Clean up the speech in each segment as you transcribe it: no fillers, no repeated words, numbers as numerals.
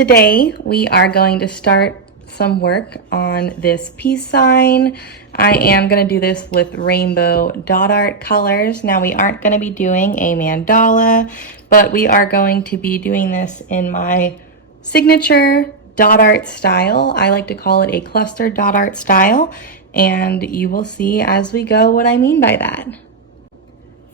Today we are going to start some work on this peace sign. I am going to do this with rainbow dot art colors. Now we aren't going to be doing a mandala, but we are going to be doing this in my signature dot art style. I like to call it a cluster dot art style, and you will see as we go what I mean by that.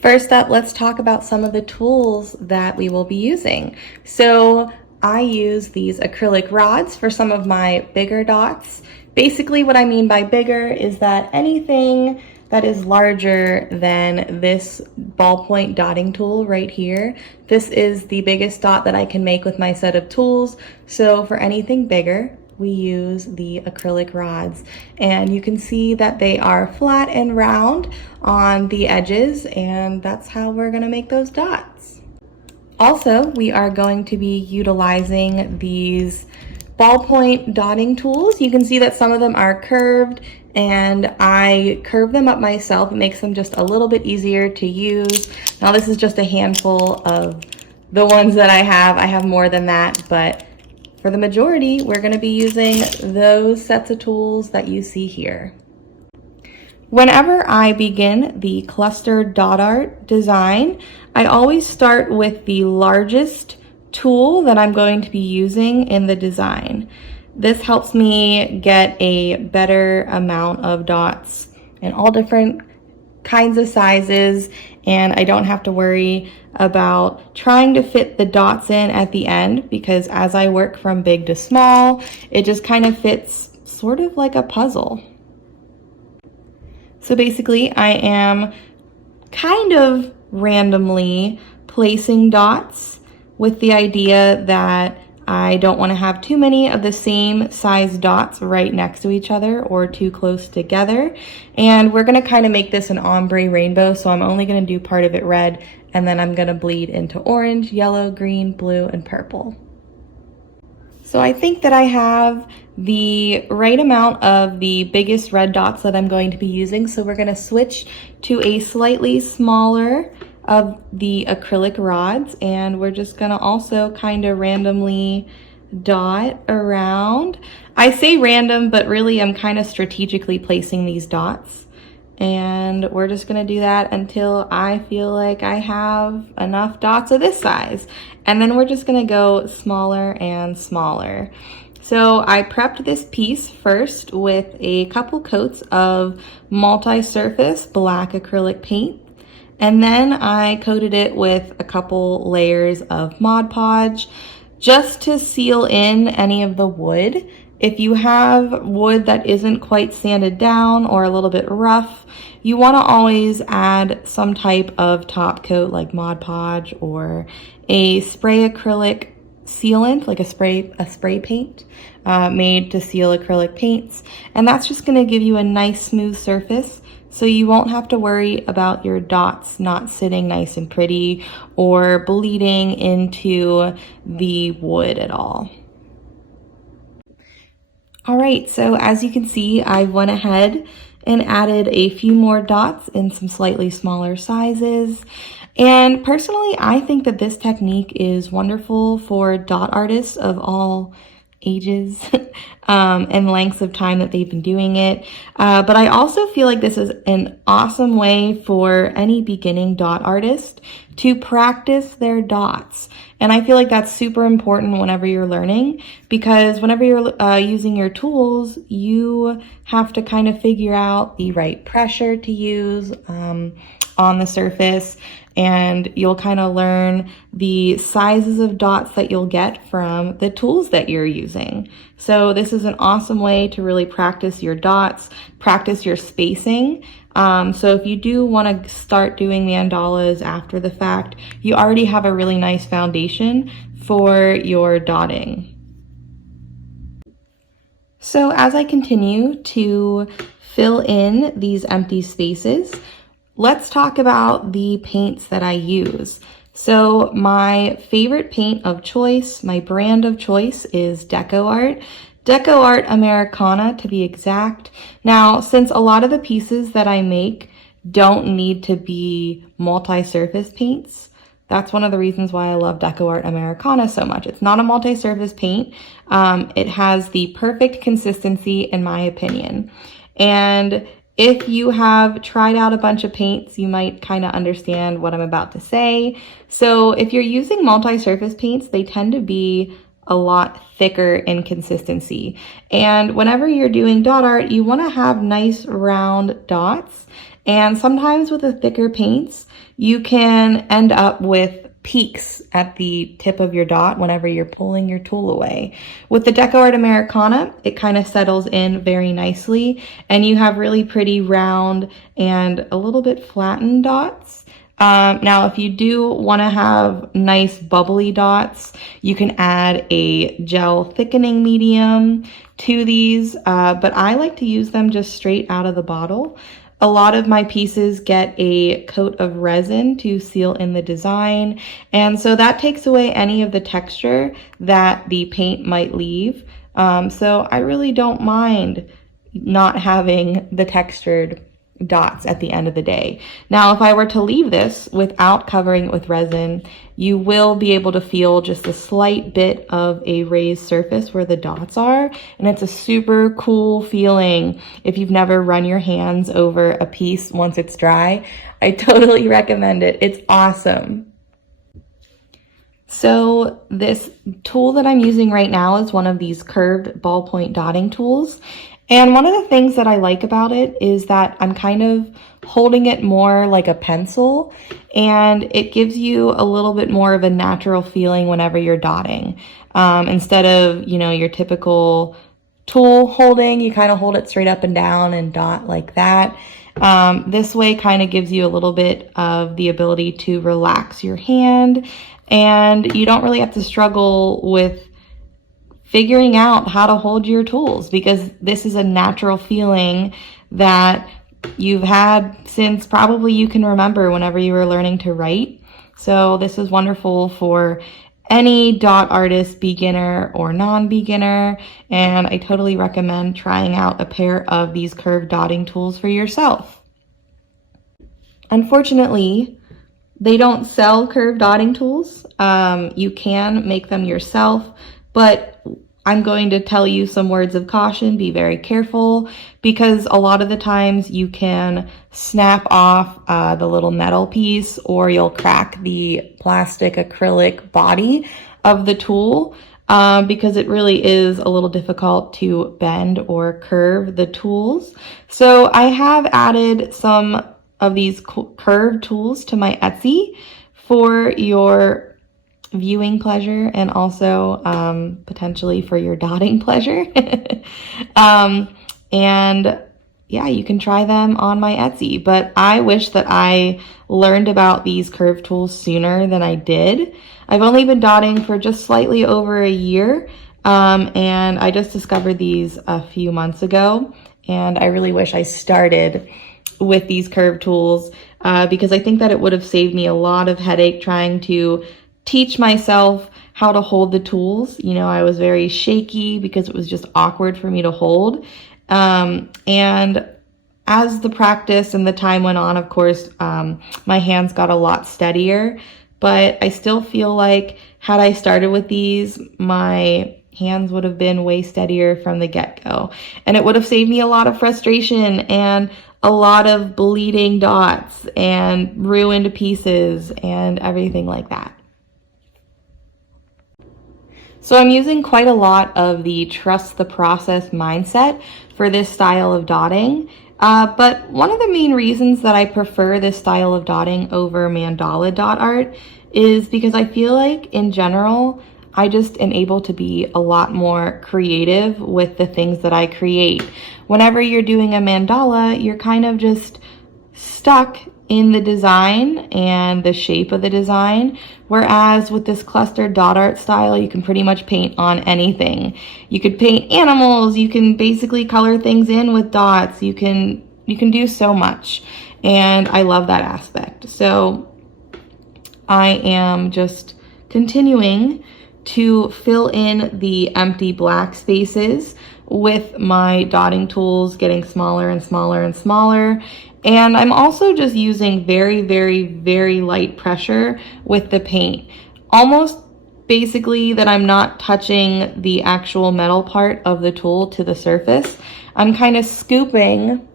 First up, let's talk about some of the tools that we will be using. So I use these acrylic rods for some of my bigger dots. Basically what I mean by bigger is that anything that is larger than this ballpoint dotting tool right here, this is the biggest dot that I can make with my set of tools. So for anything bigger, we use the acrylic rods, and you can see that they are flat and round on the edges, and that's how we're going to make those dots. Also, we are going to be utilizing these ballpoint dotting tools. You can see that some of them are curved, and I curve them up myself. It makes them just a little bit easier to use. Now this is just a handful of the ones that I have. I have more than that, but for the majority, we're going to be using those sets of tools that you see here. Whenever I begin the cluster dot art design, I always start with the largest tool that I'm going to be using in the design. This helps me get a better amount of dots in all different kinds of sizes, and I don't have to worry about trying to fit the dots in at the end, because as I work from big to small, it just kind of fits sort of like a puzzle. So basically I am kind of randomly placing dots with the idea that I don't want to have too many of the same size dots right next to each other or too close together. And we're going to kind of make this an ombre rainbow, so I'm only going to do part of it red, and then I'm going to bleed into orange, yellow, green, blue, and purple. So I think that I have the right amount of the biggest red dots that I'm going to be using, so we're going to switch to a slightly smaller of the acrylic rods, and we're just gonna also kind of randomly dot around. I say random, but really I'm kind of strategically placing these dots, and we're just gonna do that until I feel like I have enough dots of this size, and then we're just gonna go smaller and smaller. So I prepped this piece first with a couple coats of multi-surface black acrylic paint. And then I coated it with a couple layers of Mod Podge just to seal in any of the wood. If you have wood that isn't quite sanded down or a little bit rough, you want to always add some type of top coat like Mod Podge or a spray acrylic sealant, like a spray paint made to seal acrylic paints. And that's just going to give you a nice smooth surface, so you won't have to worry about your dots not sitting nice and pretty or bleeding into the wood at all. All right, so as you can see, I went ahead and added a few more dots in some slightly smaller sizes. And personally, I think that this technique is wonderful for dot artists of all ages and lengths of time that they've been doing it. But I also feel like this is an awesome way for any beginning dot artist to practice their dots. And I feel like that's super important whenever you're learning, because whenever you're using your tools, you have to kind of figure out the right pressure to use on the surface, and you'll kind of learn the sizes of dots that you'll get from the tools that you're using. So this is an awesome way to really practice your dots, practice your spacing. So if you do want to start doing mandalas after the fact, you already have a really nice foundation for your dotting. So as I continue to fill in these empty spaces, let's talk about the paints that I use. So my favorite paint of choice, my brand of choice, is Decoart. Decoart Americana, to be exact. Now, since a lot of the pieces that I make don't need to be multi-surface paints, That's one of the reasons why I love Decoart Americana so much. It's not a multi-surface paint. It has the perfect consistency in my opinion. And if you have tried out a bunch of paints, you might kind of understand what I'm about to say. So if you're using multi-surface paints, they tend to be a lot thicker in consistency. And whenever you're doing dot art, you want to have nice round dots. And sometimes with the thicker paints, you can end up with peaks at the tip of your dot whenever you're pulling your tool away. With the Decoart Americana, it kind of settles in very nicely, and you have really pretty round and a little bit flattened dots. Now, if you do want to have nice bubbly dots, you can add a gel thickening medium to these, but I like to use them just straight out of the bottle. A lot of my pieces get a coat of resin to seal in the design, and so that takes away any of the texture that the paint might leave. So I really don't mind not having the textured dots at the end of the day. Now, if I were to leave this without covering it with resin, you will be able to feel just a slight bit of a raised surface where the dots are, and it's a super cool feeling. If you've never run your hands over a piece once it's dry, I totally recommend it. It's awesome. So this tool that I'm using right now is one of these curved ballpoint dotting tools. And one of the things that I like about it is that I'm kind of holding it more like a pencil, and it gives you a little bit more of a natural feeling whenever you're dotting. Instead of, you know, your typical tool holding, you kind of hold it straight up and down and dot like that. This way kind of gives you a little bit of the ability to relax your hand, and you don't really have to struggle with figuring out how to hold your tools, because this is a natural feeling that you've had since probably you can remember whenever you were learning to write. So this is wonderful for any dot artist, beginner or non-beginner, and I totally recommend trying out a pair of these curved dotting tools for yourself. Unfortunately, they don't sell curved dotting tools. You can make them yourself, but I'm going to tell you some words of caution. Be very careful, because a lot of the times you can snap off the little metal piece, or you'll crack the plastic acrylic body of the tool, because it really is a little difficult to bend or curve the tools. So I have added some of these curved tools to my Etsy for your viewing pleasure, and also potentially for your dotting pleasure. And yeah, you can try them on my Etsy, but I wish that I learned about these curved tools sooner than I did. I've only been dotting for just slightly over a year, and I just discovered these a few months ago, and I really wish I started with these curved tools, because I think that it would have saved me a lot of headache trying to teach myself how to hold the tools. You know, I was very shaky because it was just awkward for me to hold. And as the practice and the time went on, of course, my hands got a lot steadier, but I still feel like had I started with these, my hands would have been way steadier from the get-go. And it would have saved me a lot of frustration and a lot of bleeding dots and ruined pieces and everything like that. So I'm using quite a lot of the trust the process mindset for this style of dotting. But one of the main reasons that I prefer this style of dotting over mandala dot art is because I feel like in general, I just am able to be a lot more creative with the things that I create. Whenever you're doing a mandala, you're kind of just stuck in the design and the shape of the design. Whereas with this clustered dot art style, you can pretty much paint on anything. You could paint animals, you can basically color things in with dots, you can do so much. And I love that aspect. So I am just continuing to fill in the empty black spaces with my dotting tools getting smaller and smaller and smaller. And I'm also just using very, very, very light pressure with the paint. Almost basically that I'm not touching the actual metal part of the tool to the surface. I'm kind of scooping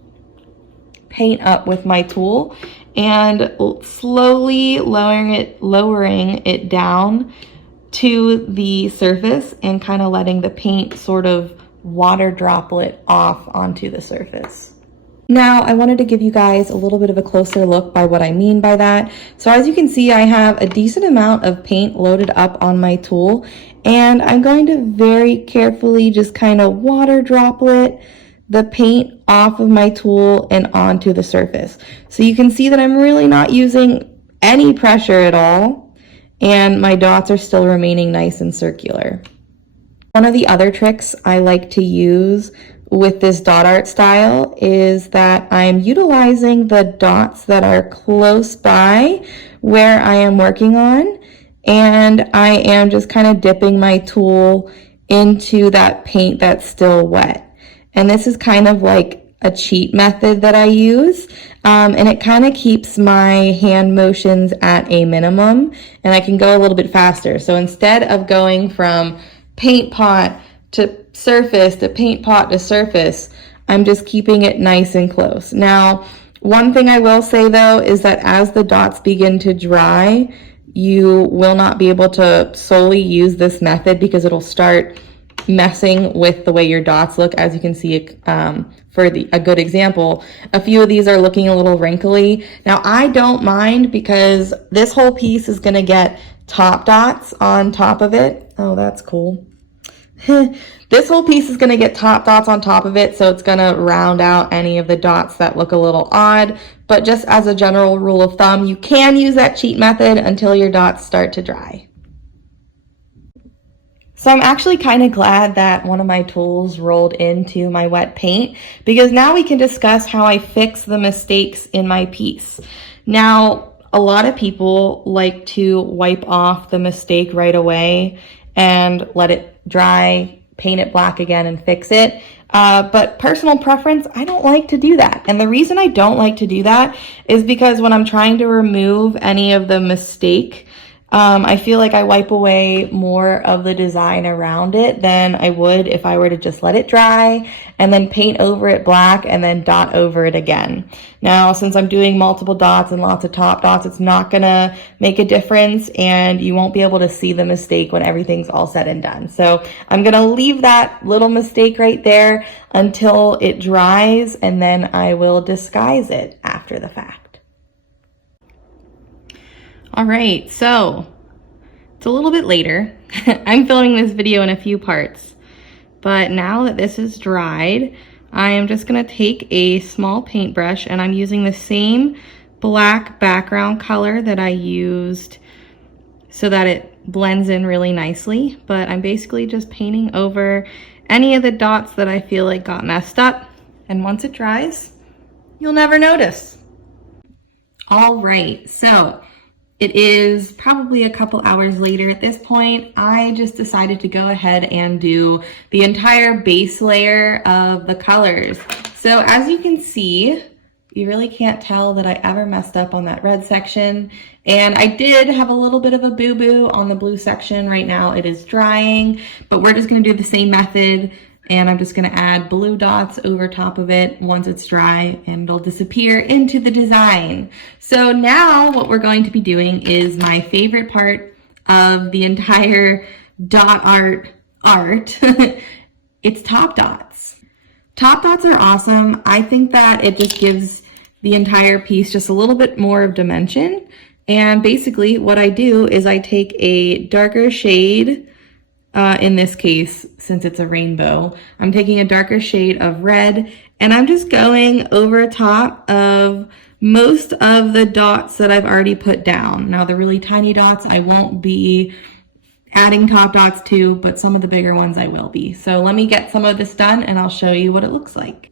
paint up with my tool and slowly lowering it down to the surface and kind of letting the paint sort of water droplet off onto the surface. Now, I wanted to give you guys a little bit of a closer look by what I mean by that. So as you can see, I have a decent amount of paint loaded up on my tool, and I'm going to very carefully just kind of water droplet the paint off of my tool and onto the surface. So you can see that I'm really not using any pressure at all, and my dots are still remaining nice and circular. One of the other tricks I like to use with this dot art style is that I'm utilizing the dots that are close by where I am working on, and I am just kind of dipping my tool into that paint that's still wet. And this is kind of like a cheat method that I use, and it kind of keeps my hand motions at a minimum, and I can go a little bit faster. So instead of going from paint pot to surface to paint pot to surface, I'm just keeping it nice and close. Now, one thing I will say though is that as the dots begin to dry, you will not be able to solely use this method because it'll start messing with the way your dots look. As you can see, for a good example, a few of these are looking a little wrinkly. Now, I don't mind because this whole piece is going to get top dots on top of it. Oh, that's cool. This whole piece is going to get top dots on top of it, so it's going to round out any of the dots that look a little odd. But just as a general rule of thumb, you can use that cheat method until your dots start to dry. So I'm actually kind of glad that one of my tools rolled into my wet paint, because now we can discuss how I fix the mistakes in my piece. Now, a lot of people like to wipe off the mistake right away and let it dry, paint it black again and fix it. But personal preference, I don't like to do that. And the reason I don't like to do that is because when I'm trying to remove any of the mistake, I feel like I wipe away more of the design around it than I would if I were to just let it dry and then paint over it black and then dot over it again. Now, since I'm doing multiple dots and lots of top dots, it's not gonna make a difference and you won't be able to see the mistake when everything's all said and done. So I'm gonna leave that little mistake right there until it dries, and then I will disguise it after the fact. All right, so it's a little bit later. I'm filming this video in a few parts, but now that this is dried, I am just gonna take a small paintbrush, and I'm using the same black background color that I used so that it blends in really nicely, but I'm basically just painting over any of the dots that I feel like got messed up, and once it dries, you'll never notice. All right, so it is probably a couple hours later at this point. I just decided to go ahead and do the entire base layer of the colors. So as you can see, you really can't tell that I ever messed up on that red section. And I did have a little bit of a boo-boo on the blue section. Right now it is drying, but we're just gonna do the same method. And I'm just gonna add blue dots over top of it once it's dry, and it'll disappear into the design. So now what we're going to be doing is my favorite part of the entire dot art. It's top dots. Top dots are awesome. I think that it just gives the entire piece just a little bit more of dimension. And basically what I do is I take a darker shade, in this case, since it's a rainbow, I'm taking a darker shade of red, and I'm just going over top of most of the dots that I've already put down. Now, the really tiny dots I won't be adding top dots to, but some of the bigger ones I will be. So let me get some of this done and I'll show you what it looks like.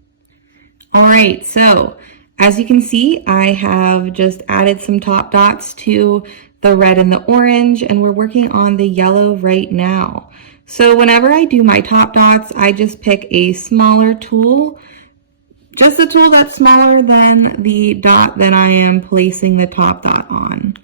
All right, so as you can see, I have just added some top dots to the red and the orange, and we're working on the yellow right now. So whenever I do my top dots, I just pick a smaller tool, just a tool that's smaller than the dot that I am placing the top dot on.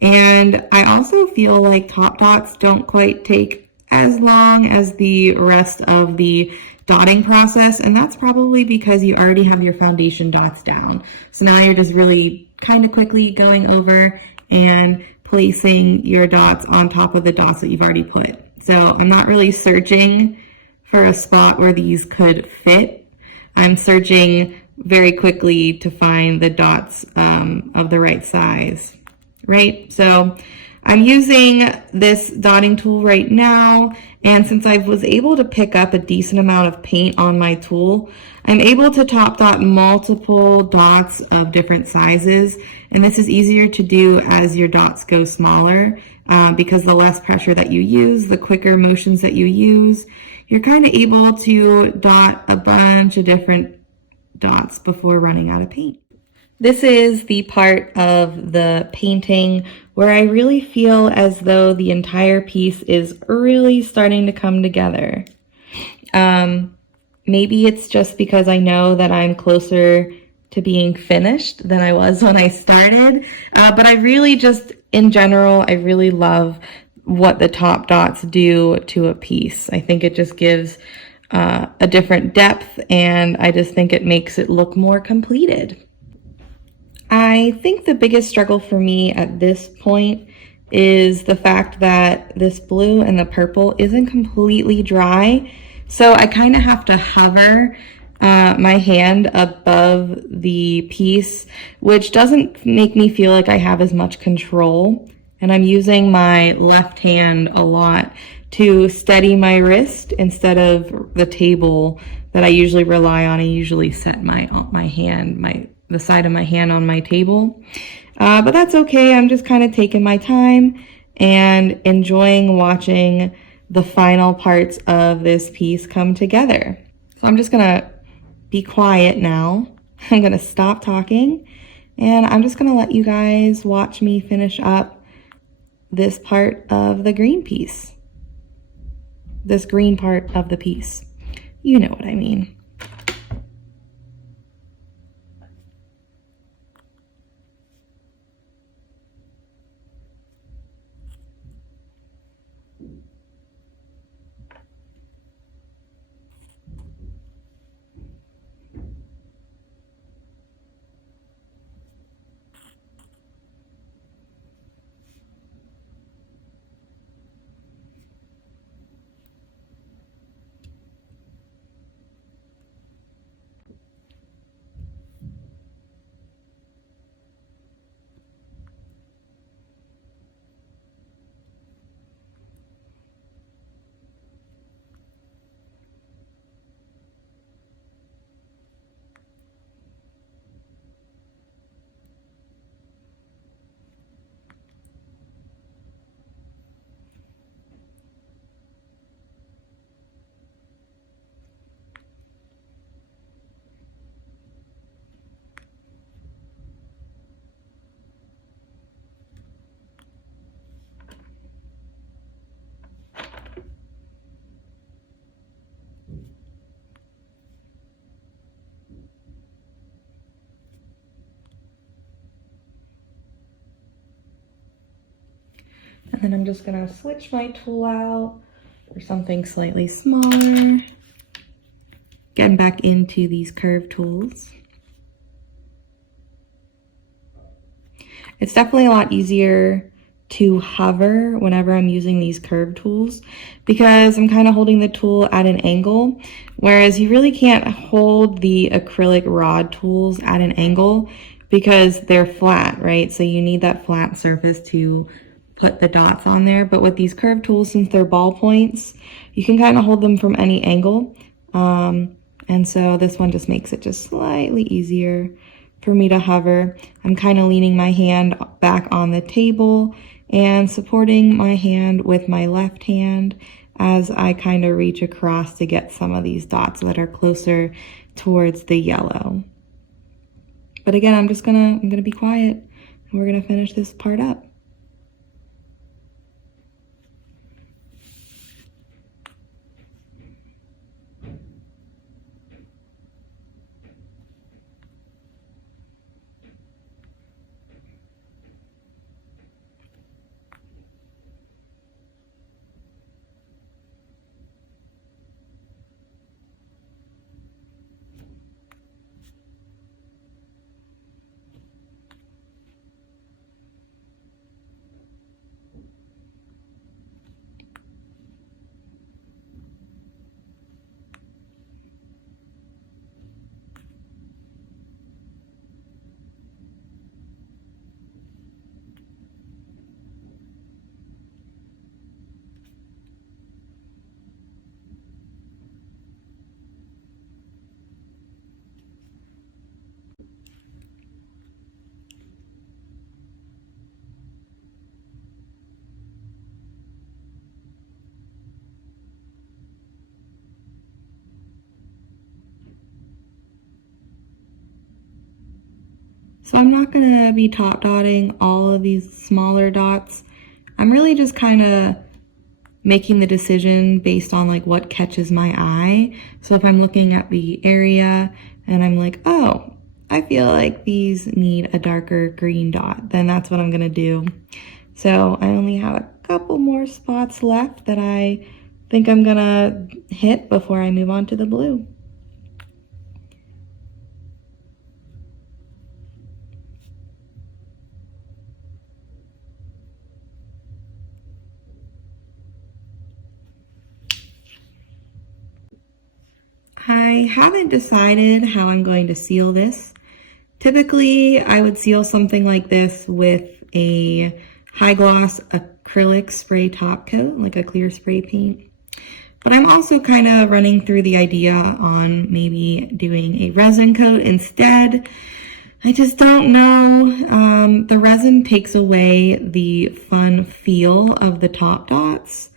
And I also feel like top dots don't quite take as long as the rest of the dotting process, and that's probably because you already have your foundation dots down. So now you're just really kind of quickly going over and placing your dots on top of the dots that you've already put. So I'm not really searching for a spot where these could fit. I'm searching very quickly to find the dots of the right size, right? So I'm using this dotting tool right now, and since I was able to pick up a decent amount of paint on my tool, I'm able to top dot multiple dots of different sizes, and this is easier to do as your dots go smaller because the less pressure that you use, the quicker motions that you use, you're kind of able to dot a bunch of different dots before running out of paint. This is the part of the painting where I really feel as though the entire piece is really starting to come together. Maybe it's just because I know that I'm closer to being finished than I was when I started, but I really just, in general, I really love what the top dots do to a piece. I think it just gives a different depth, and I just think it makes it look more completed. I think the biggest struggle for me at this point is the fact that this blue and the purple isn't completely dry. So I kind of have to hover my hand above the piece, which doesn't make me feel like I have as much control. And I'm using my left hand a lot to steady my wrist instead of the table that I usually rely on. I usually set the side of my hand on my table. But that's okay. I'm just kind of taking my time and enjoying watching the final parts of this piece come together. So I'm just gonna be quiet now. I'm gonna stop talking, and I'm just gonna let you guys watch me finish up this part of the green piece. This green part of the piece. You know what I mean. And then I'm just gonna switch my tool out for something slightly smaller. Getting back into these curved tools. It's definitely a lot easier to hover whenever I'm using these curved tools because I'm kind of holding the tool at an angle, whereas you really can't hold the acrylic rod tools at an angle because they're flat, right? So you need that flat surface to put the dots on there. But with these curved tools, since they're ball points, you can kind of hold them from any angle. And so this one just makes it just slightly easier for me to hover. I'm kind of leaning my hand back on the table and supporting my hand with my left hand as I kind of reach across to get some of these dots that are closer towards the yellow. But again, I'm gonna be quiet and we're gonna finish this part up. So I'm not gonna be top dotting all of these smaller dots. I'm really just kind of making the decision based on like what catches my eye. So if I'm looking at the area and I'm like, oh, I feel like these need a darker green dot, then that's what I'm gonna do. So I only have a couple more spots left that I think I'm gonna hit before I move on to the blue. I haven't decided how I'm going to seal this. Typically, I would seal something like this with a high gloss acrylic spray top coat, like a clear spray paint. But I'm also kind of running through the idea on maybe doing a resin coat instead. I just don't know. The resin takes away the fun feel of the top dots,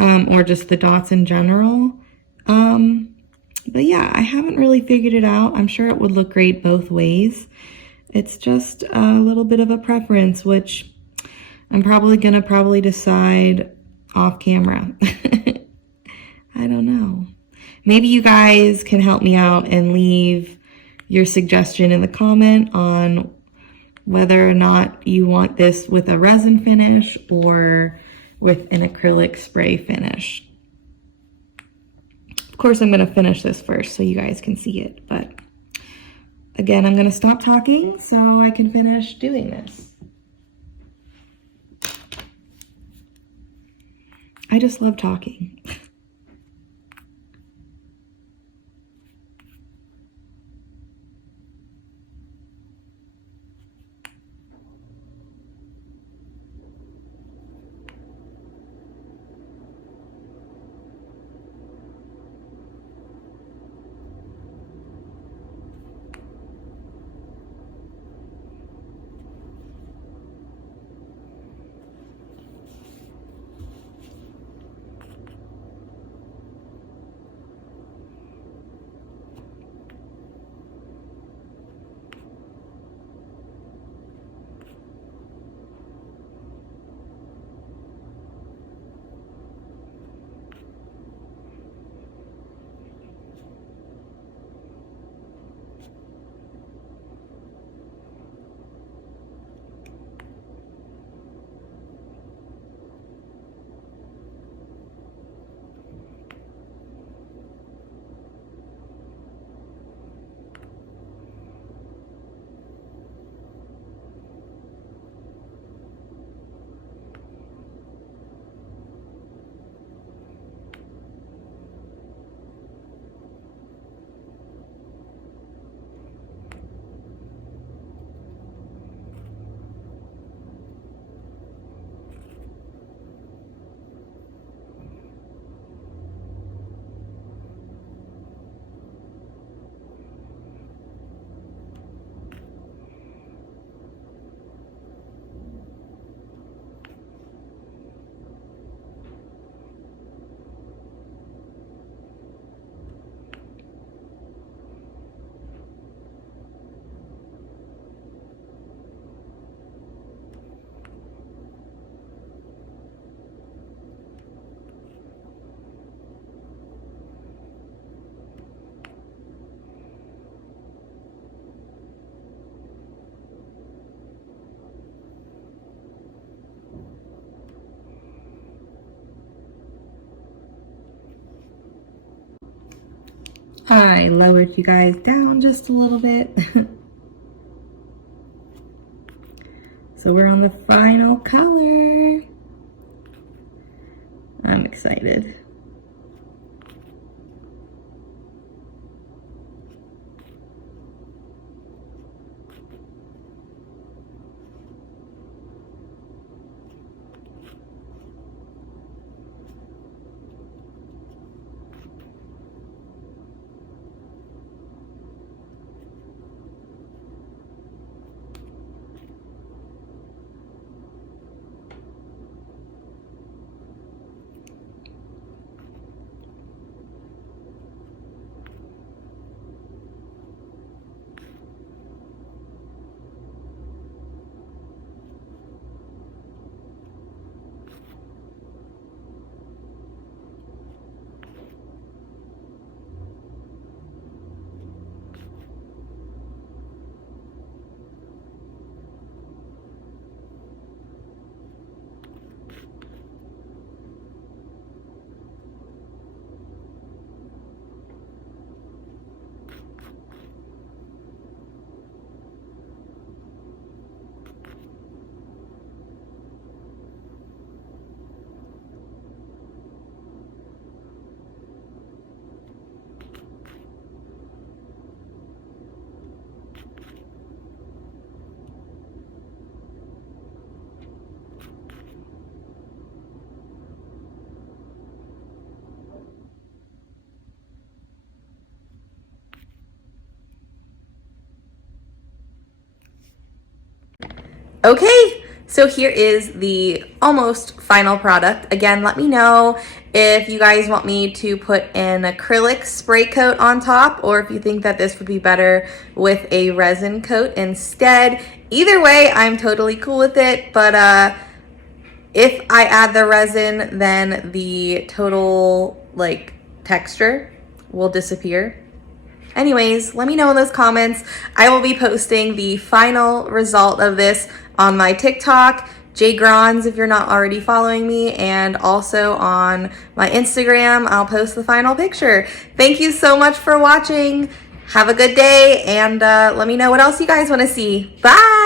or just the dots in general. But yeah, I haven't really figured it out. I'm sure it would look great both ways. It's just a little bit of a preference, which I'm probably gonna decide off camera. I don't know. Maybe you guys can help me out and leave your suggestion in the comment on whether or not you want this with a resin finish or with an acrylic spray finish. Of course, I'm going to finish this first so you guys can see it, but again, I'm going to stop talking so I can finish doing this. I just love talking. I lowered you guys down just a little bit. So we're on the final color. I'm excited. Okay, so here is the almost final product. Again, let me know if you guys want me to put an acrylic spray coat on top, or if you think that this would be better with a resin coat instead. Either way, I'm totally cool with it, but if I add the resin, then the total like texture will disappear. Anyways, let me know in those comments. I will be posting the final result of this on my TikTok, jgrons if you're not already following me, and also on my Instagram. I'll post the final picture. Thank you so much for watching. Have a good day, and let me know what else you guys want to see. Bye!